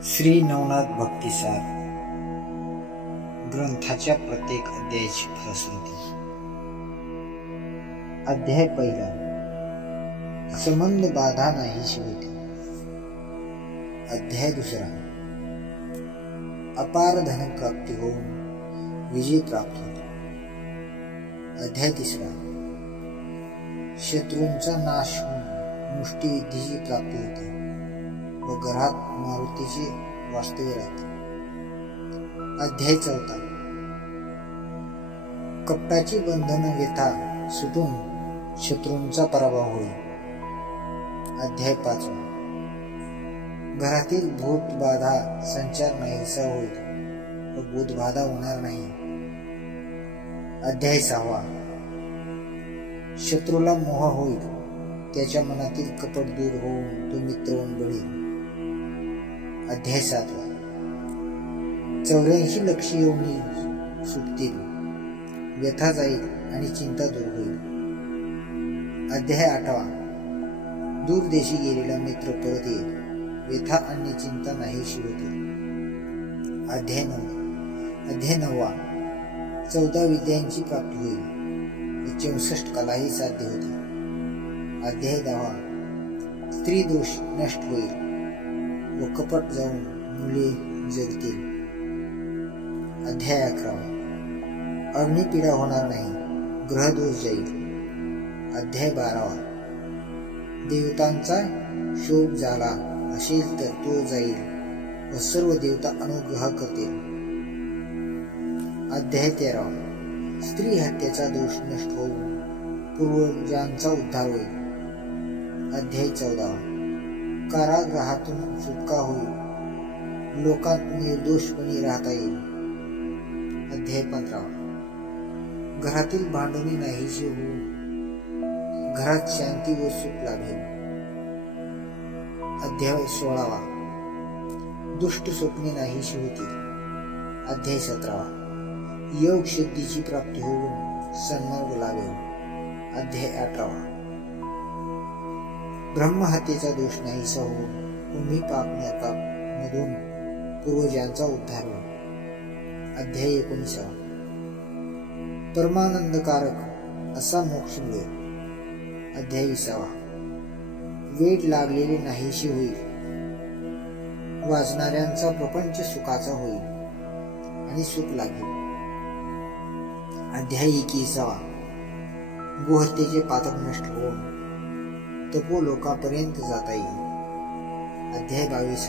श्री नवनाथ भक्तिसार ग्रंथाच्या प्रत्येक अध्यायाची फलश्रुती। अध्याय पहिला, संबंध बाधा नाहीशी होती। अध्याय दुसरा, अपार धन प्राप्ती होऊन विजय प्राप्त होतो। अध्याय तिसरा, शत्रूंचा नाश होऊन मुष्टियुद्धीची प्राप्ती होते व घरात मारुतीचे वास्तव्य राहते। अध्याय चौथा, कपटाची बंधन व्यथा सुटून शत्रूंचा पराभव होईल। अध्याय पाचवा, घरातील भूत बाधा संचार नाहीसा होईल व भूत बाधा होणार नाही। अध्याय सहावा, शत्रूला मोह होईल, त्याच्या मनातील कपट दूर होऊन तो मित्रवून बळील। अध्याय सातवा, 84 लक्ष योनी सुटतील, व्यथा जाईल आणि चिंता दूर होईल। अध्याय आठवा, दूर देशी गेलेला मित्र परत येईल, व्यथा आणि चिंता नाहीशी होतील। अध्याय नववा, 14 विद्यांची प्राप्ती होईल व 64 कलाही साध्य होतील। अध्याय 10, स्त्री दोष नष्ट होईल व कपट जाऊन मुले जगतील। अध्याय 11, अग्निपीडा होणार नाही, ग्रहदोष जाईल। अध्याय 12, देवतांचा शोक झाला असेल तर तो जाईल व सर्व देवता अनुग्रह करतील। अध्याय 13, स्त्री हत्येचा दोष नष्ट होऊन पूर्वजांचा उद्धार होईल। अध्याय 14, कारागृहातून सुटका होईल, लोकांत निर्दोषपणे राहता येईल। अध्याय 15, घरातील भांडणे नाहीशी होऊन घरात शांती व सुख लाभेल। अध्याय 16, दुष्ट स्वप्ने नाहीशी होतील। अध्याय 17, योग सिद्धीची प्राप्ती होऊन सन्मार्ग लाभेल। अध्याय 18, ब्रह्महत्येचा दोष नाहीसा होऊन तुम्ही पाप मधून पूर्वजांचा उद्धार होईल। अध्याय 19, परमानंदकारक असा मोक्ष मिळेल। अध्याय 20, वेड लागलेले नाहीशी होईल, वाचणाऱ्यांचा प्रपंच सुखाचा होईल आणि सुख लागेल। अध्याय 21, गोहत्येचे पातक नष्ट होऊन तपो लोकांपर्यंत जाता येईल। अध्याय 22,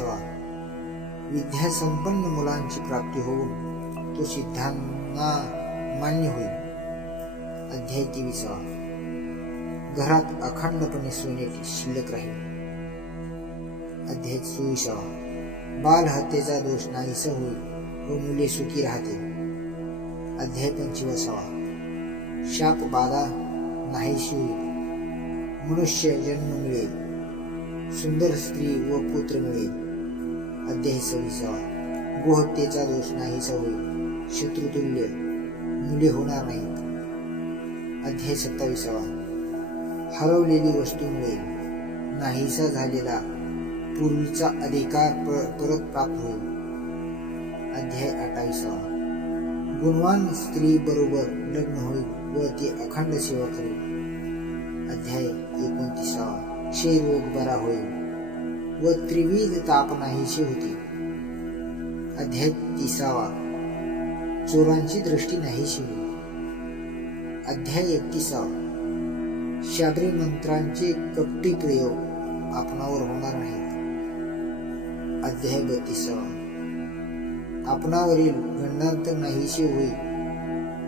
विद्या संपन्न मुलांची प्राप्ती होऊन तो सिद्धांना मान्य होईल। अध्याय 23, घरात अखंडपणे सोने शिल्लक राहील। अध्याय 24, बाल हत्येचा दोष नाहीसा होईल व मुले सुखी राहतील। अध्याय 25, शाप बाधा नाहीशी होईल, मनुष्य जन्म मिळेल, सुंदर स्त्री व पुत्र मिळेल। अध्याय 26, गोहत्येचा दोष नाहीसा होईल, शत्रुतुल्य मुले होणार नाहीत। अध्याय 27, हरवलेली वस्तू मिळेल, नाहीसा झालेला पूर्वीचा अधिकार परत प्राप्त होईल। अध्याय 28, गुणवान स्त्री बरोबर लग्न होईल व ती अखंड सेवा करेल। अध्याय 29, क्षयरोग बरा होईल व त्रिविध ताप नाहीशी होती। अध्याय 30, चोरांची दृष्टी नाहीशी होईल। अध्याय 31, शाब्री मंत्रांचे कपटी प्रयोग आपणावर होणार नाहीत। अध्याय 32, आपणावरील गंडांतर नाहीशी होईल,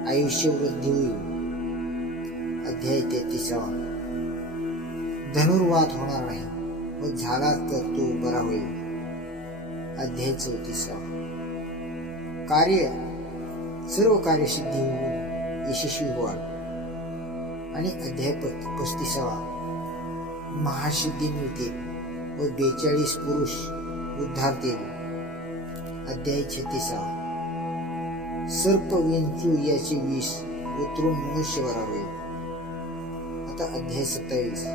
आयुष्य वृद्धी होईल। अध्याय 33, धनुर्वात होणार नाही व झाला तर तो बरा होईल। अध्याय 34, सर्व कार्यसिद्धी होऊन यशस्वी व्हाल। आणि अध्याय 35, महासिद्धी मिळते व 42 पुरुष उद्धारतील। अध्याय 36, सर्प विंचू याचे विष उतरून मनुष्य बरा होईल। आता अध्याय 27,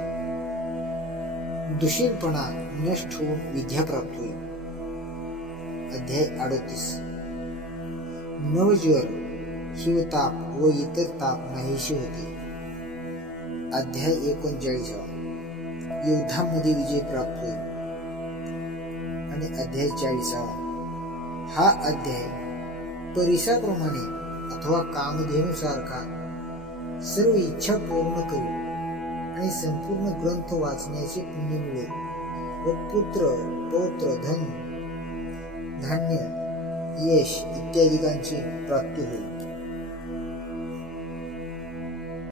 दूषितपणा नष्ट होऊन विद्या प्राप्त होईल। अध्याय 38 नवज्वर, हिवताप व इतर ताप नाहीशी होते. अध्याय 39 युद्धामध्ये विजय प्राप्त होईल. आणि अध्याय 40 हा अध्याय परिसाप्रमाणे अथवा कामधेनुसारखा सर्व इच्छा पूर्ण करू आणि संपूर्ण ग्रंथ वाचण्याचे पुण्य मिळेल व पुत्र, पौत्र, धन, धान्य, यश इत्यादिकांची प्राप्ती होईल.